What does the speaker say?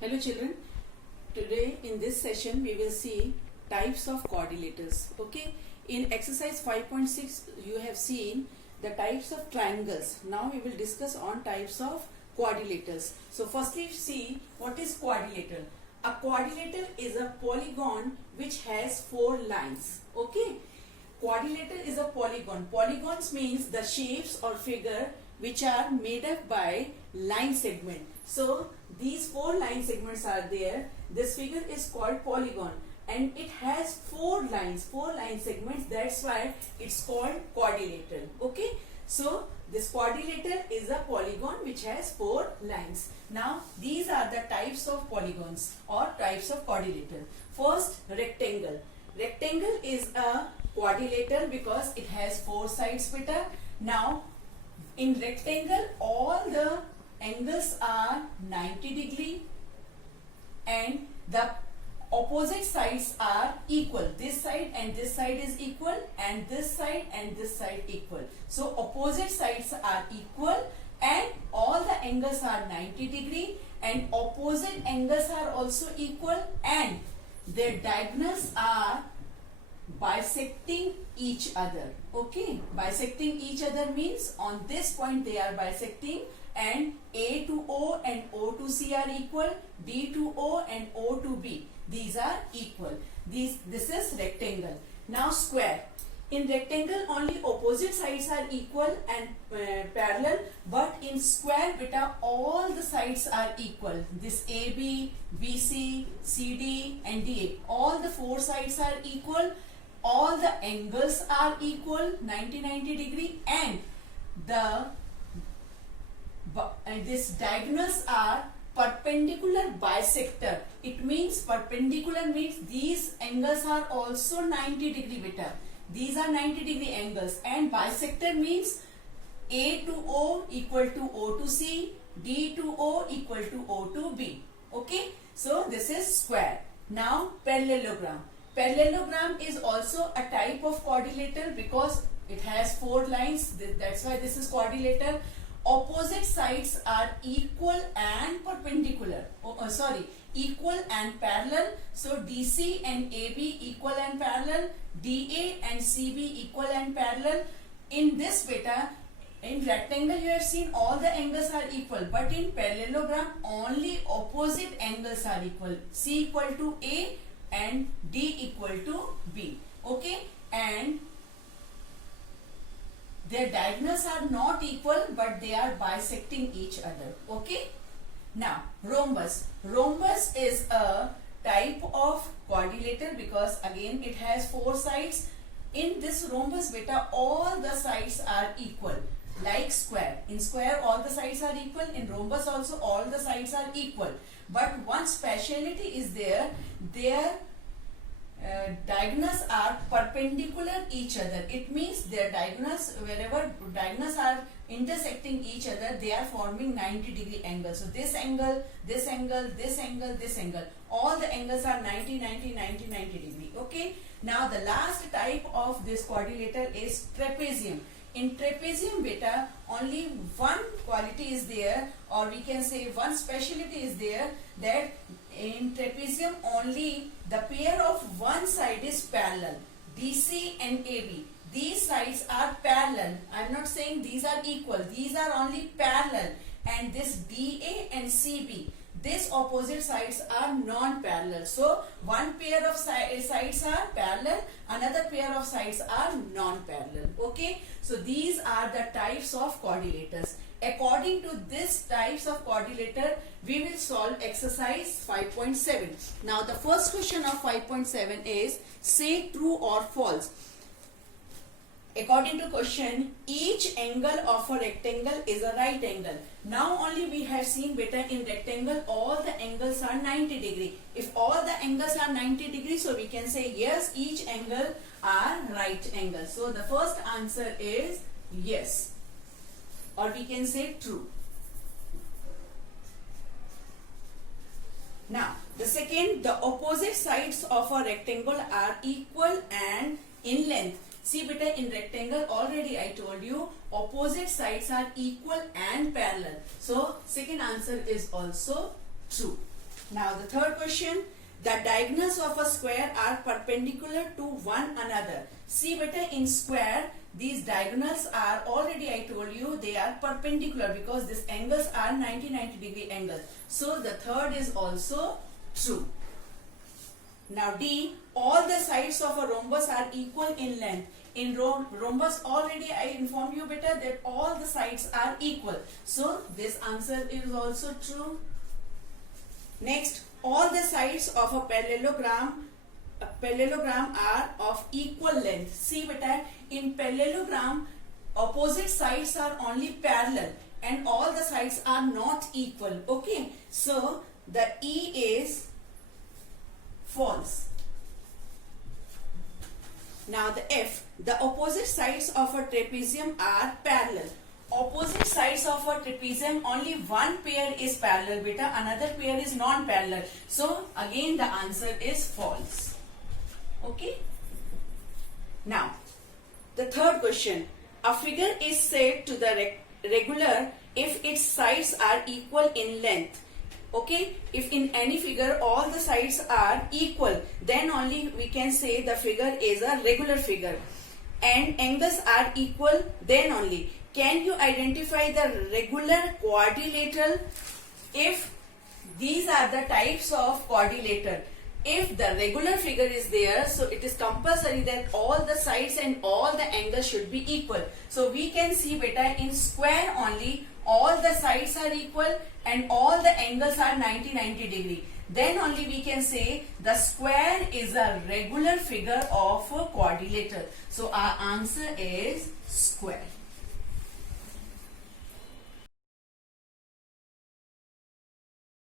Hello children, today in this session we will see types of quadrilaters. Okay, in exercise 5.6 you have seen the types of triangles. Now we will discuss on types of quadrilaters. So firstly see what is quadrilateral. A quadrilateral is a polygon which has 4 lines. Okay, quadrilateral is a polygon. Polygons means the shapes or figure which are made up by line segment. So these 4 line segments are there. This figure is called polygon and it has 4 line segments. That's why it's called quadrilateral. Okay, so this quadrilateral is a polygon which has 4 lines. Now these are the types of polygons or types of quadrilateral. First, rectangle. Rectangle is a quadrilateral because it has 4 sides beta. Now in rectangle all the angles are 90 degree and the opposite sides are equal. This side and this side is equal and this side and this side equal. So opposite sides are equal and all the angles are 90 degree and opposite angles are also equal and their diagonals are bisecting each other. Okay, bisecting each other means on this point they are bisecting and A to O and O to C are equal, D to O and O to B. These are equal. This is rectangle. Now square. In rectangle only opposite sides are equal and parallel, but in square beta all the sides are equal. This AB, BC, CD and DA. All the 4 sides are equal. All the angles are equal 90 degree and this diagonals are perpendicular bisector. It means perpendicular means these angles are also 90 degree beta. These are 90 degree angles and bisector means A to O equal to O to C, D to O equal to O to B. Okay, so this is square. Now parallelogram. Parallelogram is also a type of quadrilateral because it has 4 lines. That's why this is quadrilateral. Opposite sides are equal and perpendicular. Equal and parallel. So DC and AB equal and parallel. DA and CB equal and parallel. In this beta, in rectangle you have seen all the angles are equal, but in parallelogram only opposite angles are equal. C equal to A and D equal to B. Okay, and their diagonals are not equal but they are bisecting each other. Okay, now rhombus. Rhombus is a type of quadrilateral because again it has 4 sides. In this rhombus beta all the sides are equal like square. In square all the sides are equal. In rhombus also all the sides are equal, but one speciality is there. Their diagonals are perpendicular each other. It means their diagonals, wherever diagonals are intersecting each other, they are forming 90 degree angle. So this angle, this angle, this angle, this angle, all the angles are 90 degree. Okay, now the last type of this quadrilateral is trapezium. In trapezium beta only one quality is there, or we can say one specialty is there, that in trapezium only the pair of one side is parallel. DC and AB, these sides are parallel. I am not saying these are equal, these are only parallel. And this DA and CB, these opposite sides are non-parallel. So one pair of sides are parallel, another pair of sides are non-parallel. Okay, so these are the types of quadrilaters. According to these types of quadrilateral, we will solve exercise 5.7. Now the first question of 5.7 is say true or false. According to question, each angle of a rectangle is a right angle. Now only we have seen beta in rectangle all the angles are 90 degree. If all the angles are 90 degree, so we can say yes, each angle are right angle. So the first answer is yes, or we can say true. Now the second, the opposite sides of a rectangle are equal and in length. See beta, in rectangle already I told you opposite sides are equal and parallel. So second answer is also true. Now the third question, the diagonals of a square are perpendicular to one another. See beta, in square these diagonals are, already I told you, they are perpendicular because these angles are 90-degree angles. So the third is also true. Now D, all the sides of a rhombus are equal in length. In rhombus already I informed you beta that all the sides are equal. So this answer is also true. Next, all the sides of a parallelogram are of equal length. See beta, in parallelogram opposite sides are only parallel and all the sides are not equal. Okay, so the E is false. Now the F, the opposite sides of a trapezium are parallel. Opposite sides of a trapezium, only one pair is parallel beta, another pair is non-parallel. So again the answer is false. Okay. Now the third question, a figure is said to the regular if its sides are equal in length. Okay, if in any figure all the sides are equal, then only we can say the figure is a regular figure, and angles are equal, then only. Can you identify the regular quadrilateral? If these are the types of quadrilateral, if the regular figure is there, so it is compulsory that all the sides and all the angles should be equal. So we can see beta, in square only all the sides are equal and all the angles are 90-degree. Then only we can say the square is a regular figure of a quadrilateral. So our answer is square.